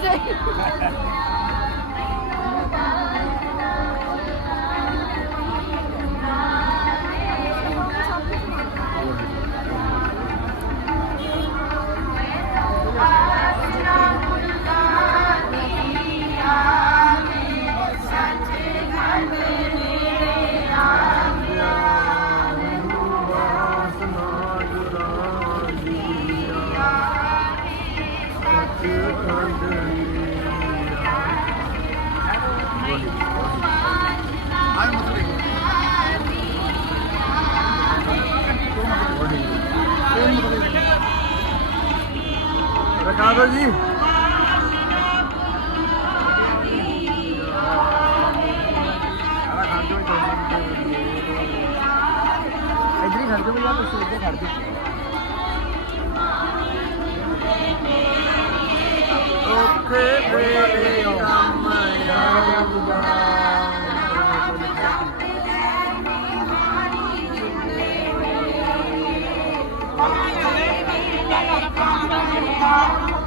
全然。ਰਖਾ ਦਿਓ ਜੀ। ਇੱਧਰ ਹੀ ਖੜ ਜਾਓ ਭਈਆ, ਤੁਸੀਂ ਇੱਥੇ ਖੜ ਜਾਓ। ਓਕੇ ਵੇਲੇ ਕੰਮ ਆਉਂਦਾ 好。